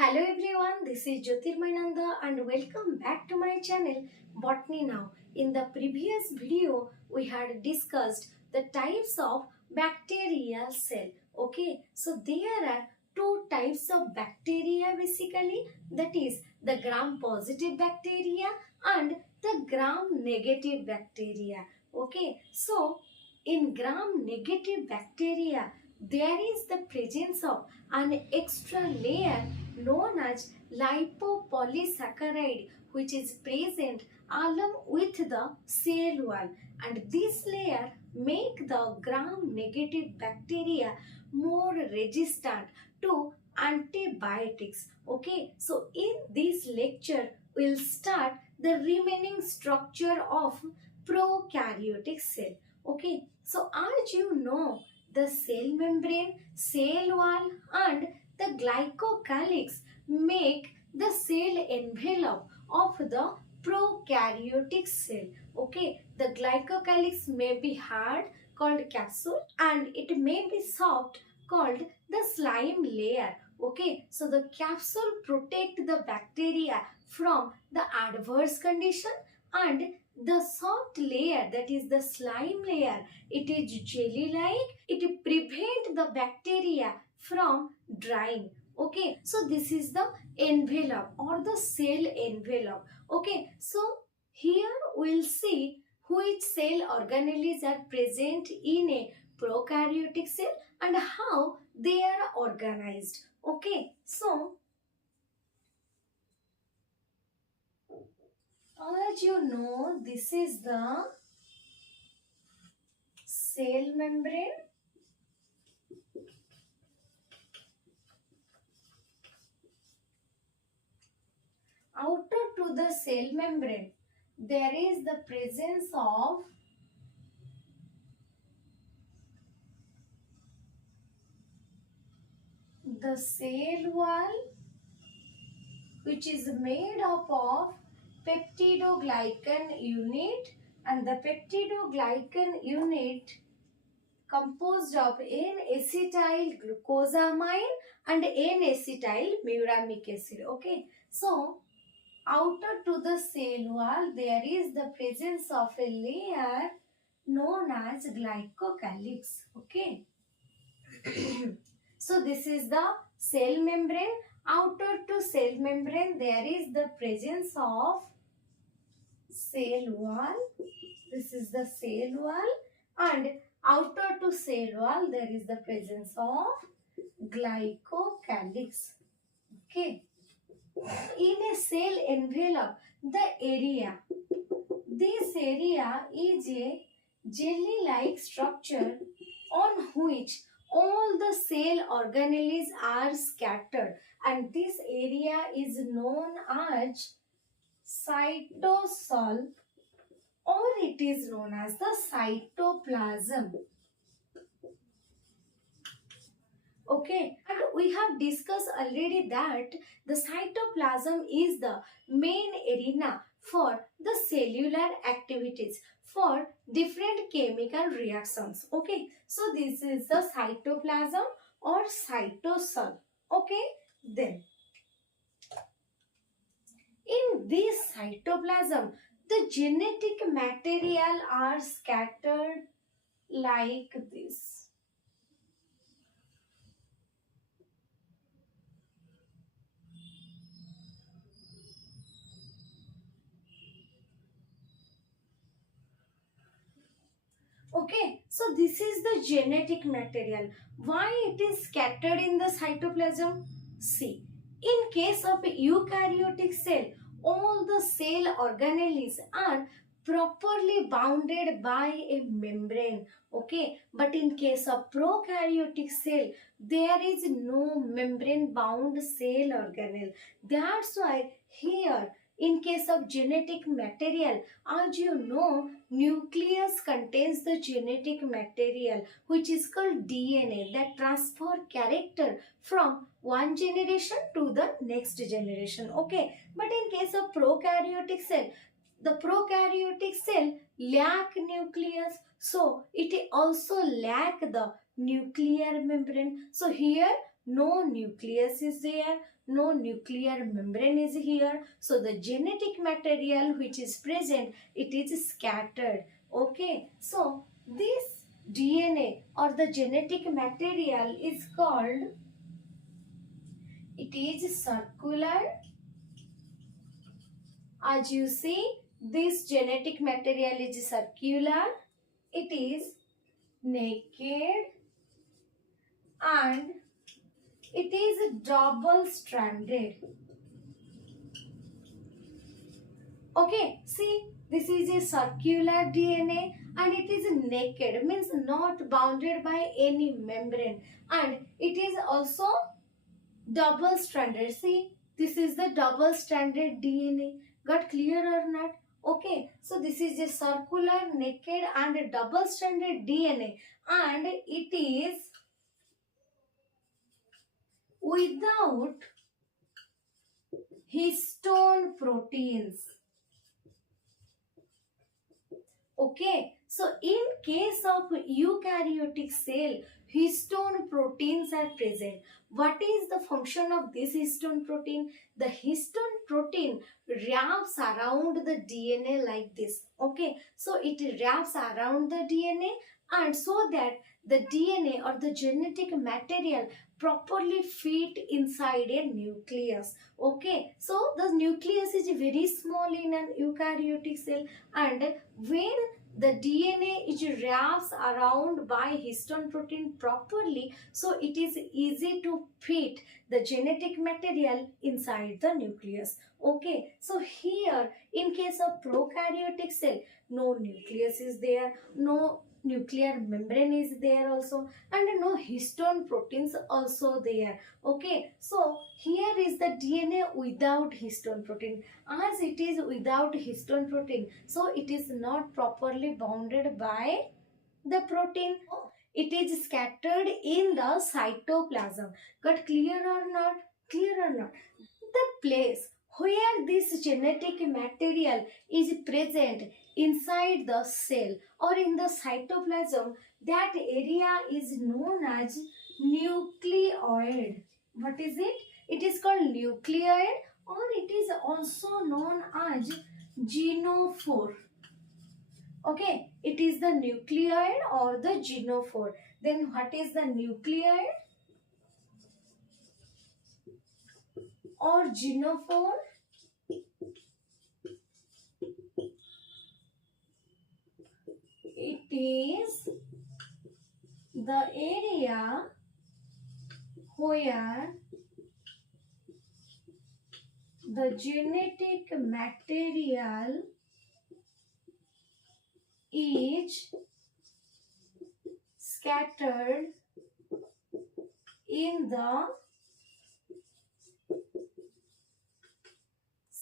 Hello everyone, this is Jyotirmayananda and welcome back to my channel Botany Now. In the previous video, we had discussed the types of bacterial cell. Okay, so there are two types of bacteria basically, that is the gram-positive bacteria and the gram-negative bacteria. Okay, so in gram-negative bacteria, there is the presence of an extra layer known as lipopolysaccharide which is present along with the cell wall, and this layer make the gram-negative bacteria more resistant to antibiotics. Okay, so in this lecture we'll start the remaining structure of prokaryotic cell. Okay, so as you know, the cell membrane, cell wall and the glycocalyx make the cell envelope of the prokaryotic cell. Okay, the glycocalyx may be hard called capsule and it may be soft called the slime layer. Okay, so the capsule protect the bacteria from the adverse condition, and the soft layer, that is the slime layer, it is jelly like, it prevent the bacteria from drying. Okay, so this is the envelope or the cell envelope. Okay, so here we'll see which cell organelles are present in a prokaryotic cell and how they are organized. Okay, so as you know, this is the cell membrane. Outer to the cell membrane, there is the presence of the cell wall, which is made up of peptidoglycan unit, and the peptidoglycan unit composed of N-acetyl glucosamine and N-acetyl muramic acid. Okay, so outer to the cell wall, there is the presence of a layer known as glycocalyx. Okay. So this is the cell membrane. Outer to cell membrane, there is the presence of cell wall. This is the cell wall, and outer to cell wall, there is the presence of glycocalyx. Okay. In a cell envelope, this area is a jelly-like structure on which all the cell organelles are scattered, and this area is known as cytosol, or it is known as the cytoplasm. Okay, and we have discussed already that the cytoplasm is the main arena for the cellular activities for different chemical reactions. Okay, so this is the cytoplasm or cytosol. Okay, then in this cytoplasm, the genetic material are scattered like this. Okay, so this is the genetic material. Why it is scattered in the cytoplasm? See, in case of eukaryotic cell, all the cell organelles are properly bounded by a membrane. Okay, but in case of prokaryotic cell, there is no membrane bound cell organelle. That's why here, in case of genetic material, as you know, nucleus contains the genetic material which is called DNA that transfer character from one generation to the next generation. Okay, but in case of prokaryotic cell, the prokaryotic cell lack nucleus, so it also lack the nuclear membrane. So here no nucleus is there, no nuclear membrane is here. So the genetic material which is present, it is scattered. Okay, so this DNA or the genetic material is called, it is circular. As you see, this genetic material is circular, it is naked, and it is double stranded. Okay, see, this is a circular DNA and it is naked, means not bounded by any membrane, and it is also double stranded. See, this is the double stranded DNA. Got clear or not? Okay, so this is a circular, naked and a double stranded DNA, and it is without histone proteins. Okay, so in case of eukaryotic cell, histone proteins are present. What is the function of this histone protein? The histone protein wraps around the DNA like this. Okay, so it wraps around the DNA, and so that the DNA or the genetic material properly fit inside a nucleus. Okay, so the nucleus is very small in an eukaryotic cell, and when the DNA is wraps around by histone protein properly, so it is easy to fit the genetic material inside the nucleus. Okay, so here in case of prokaryotic cell, no nucleus is there, no nuclear membrane is there also, and no histone proteins also there. Okay, so here is the DNA without histone protein. As it is without histone protein, so it is not properly bounded by the protein. It is scattered in the cytoplasm. Got clear or not? Clear or not? The place where this genetic material is present inside the cell or in the cytoplasm, that area is known as nucleoid. What is it? It is called nucleoid, or it is also known as genophore. Okay, it is the nucleoid or the genophore. Then what is the nucleoid or genophore? It is the area where the genetic material is scattered in the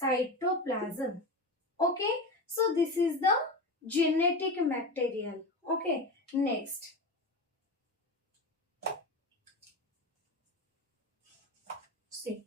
cytoplasm. Okay, so this is the genetic material. Okay, next. See,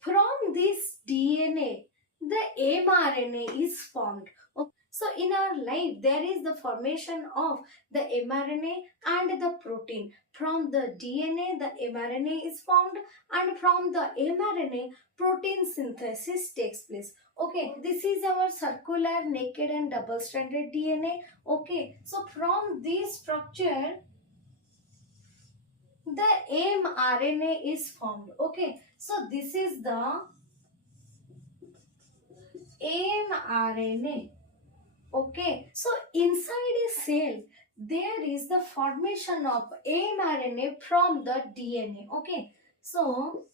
from this DNA, the mRNA is formed. Okay. So in our life, there is the formation of the mRNA and the protein. From the DNA, the mRNA is formed, and from the mRNA, protein synthesis takes place. Okay, this is our circular, naked and double-stranded DNA. Okay, so from this structure, the mRNA is formed. Okay, so this is the mRNA. Okay, so inside a cell, there is the formation of mRNA from the DNA. Okay, so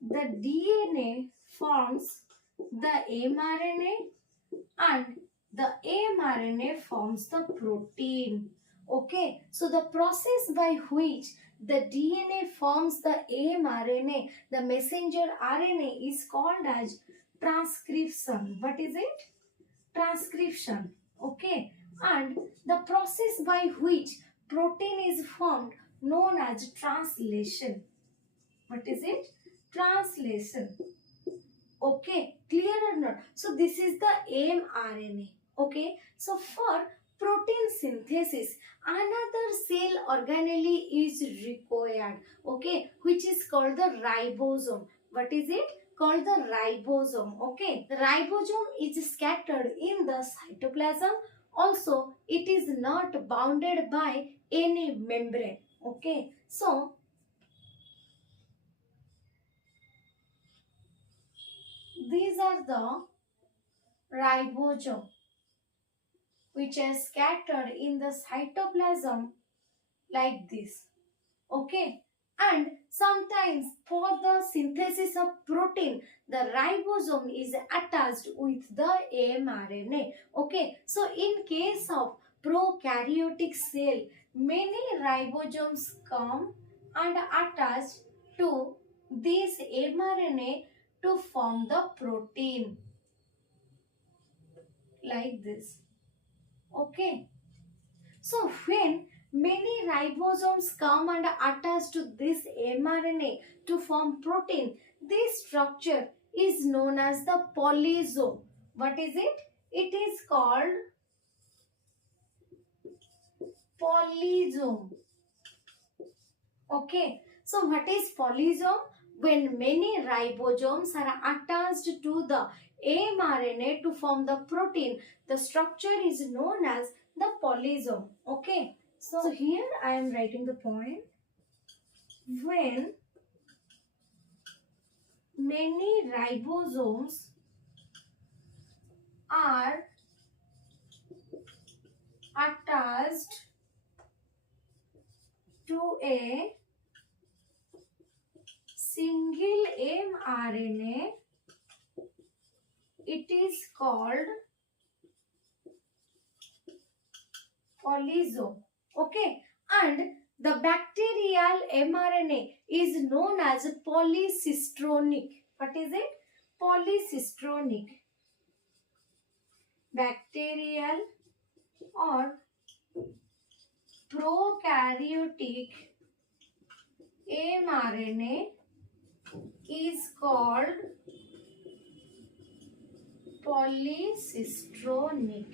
the DNA forms the mRNA, and the mRNA forms the protein. Okay, so the process by which the DNA forms the mRNA, the messenger RNA, is called as transcription. What is it? Transcription. Okay, and the process by which protein is formed known as translation. What is it? Translation. Okay, clear or not? So this is the mRNA. Okay, so for protein synthesis, another cell organelle is required, okay, which is called the ribosome. What is it? Called the ribosome, okay. The ribosome is scattered in the cytoplasm. Also, it is not bounded by any membrane, okay. So, these are the ribosome which are scattered in the cytoplasm like this, okay. And sometimes for the synthesis of protein, the ribosome is attached with the mRNA, okay. So in case of prokaryotic cell, many ribosomes come and attach to this mRNA to form the protein like this, okay. So when many ribosomes come and attach to this mRNA to form protein, this structure is known as the polysome. What is it? It is called polysome. Okay. So what is polysome? When many ribosomes are attached to the mRNA to form the protein, the structure is known as the polysome, okay. So here I am writing the point. When many ribosomes are attached to a single mRNA, it is called polysome, okay. And the bacterial mRNA is known as polycistronic. What is it? Polycistronic. Bacterial or prokaryotic mRNA is called polycistronic,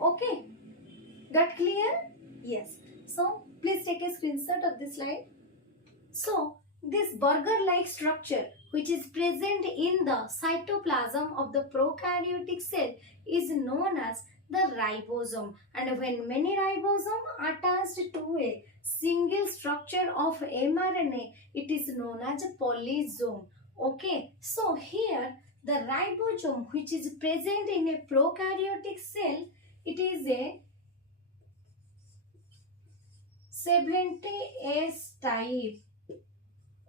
okay. Got clear? Yes. So, please take a screenshot of this slide. So, this burger-like structure which is present in the cytoplasm of the prokaryotic cell is known as the ribosome. And when many ribosomes are attached to a single structure of mRNA, it is known as a polysome. Okay. So, here the ribosome which is present in a prokaryotic cell, it is a 70S type.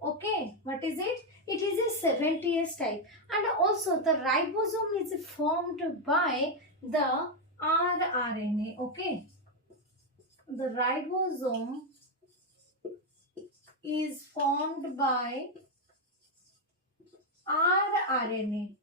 Okay, what is it? It is a 70S type. And also the ribosome is formed by the rRNA. Okay, the ribosome is formed by rRNA,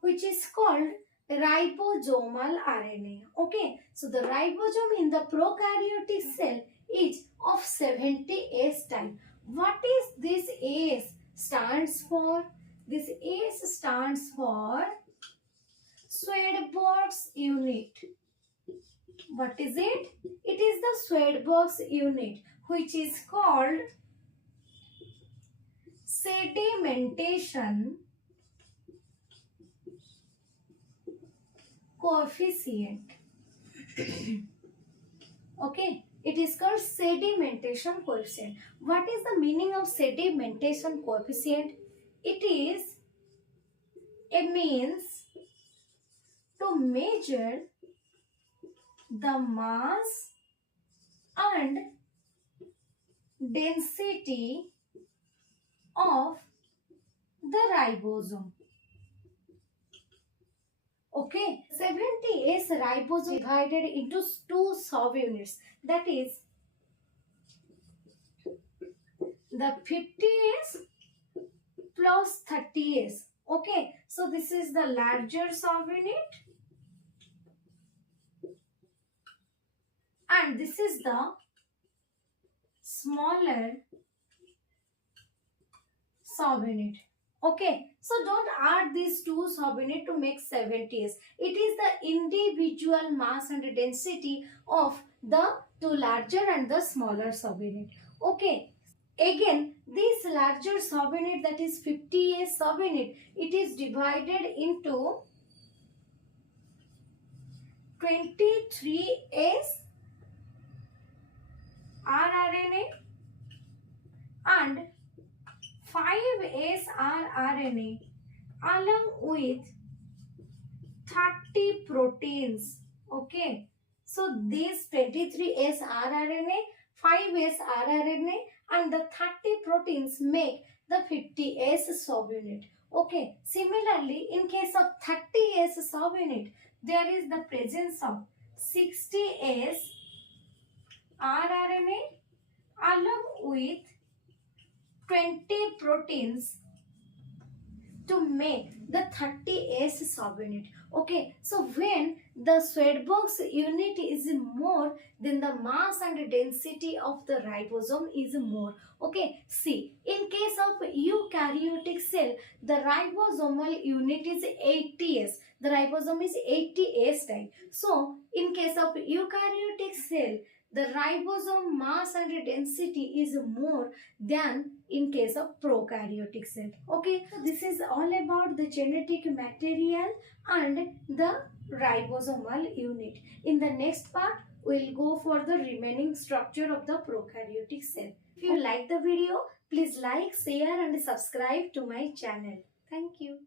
which is called ribosomal RNA. Okay, so the ribosome in the prokaryotic cell is of 70S type. What is this S stands for? This S stands for Svedberg's unit. What is it? It is the Svedberg's unit, which is called sedimentation coefficient. Okay, it is called sedimentation coefficient. What is the meaning of sedimentation coefficient? It is a means to measure the mass and density of the ribosome. Okay, 70S ribosome divided into two subunits, that is the 50S plus 30S. Okay, so this is the larger subunit and this is the smaller subunit. Okay, so don't add these two subunit to make 70s. It is the individual mass and density of the two larger and the smaller subunit. Okay, again this larger subunit, that is 50S subunit, it is divided into 23S rRNA and 5S rRNA along with 30 proteins. Okay, so these 23S rRNA, 5S rRNA and the 30 proteins make the 50S subunit. Okay, similarly in case of 30S subunit, there is the presence of 60S rRNA along with 20 proteins to make the 30S subunit. Okay, so when the Svedberg's unit is more, then the mass and density of the ribosome is more. Okay, see, in case of eukaryotic cell, the ribosomal unit is 80S. The ribosome is 80S type. So, in case of eukaryotic cell, the ribosome mass and density is more than in case of prokaryotic cell. Okay, so this is all about the genetic material and the ribosomal unit. In the next part, we'll go for the remaining structure of the prokaryotic cell. If you like the video, please like, share and subscribe to my channel. Thank you.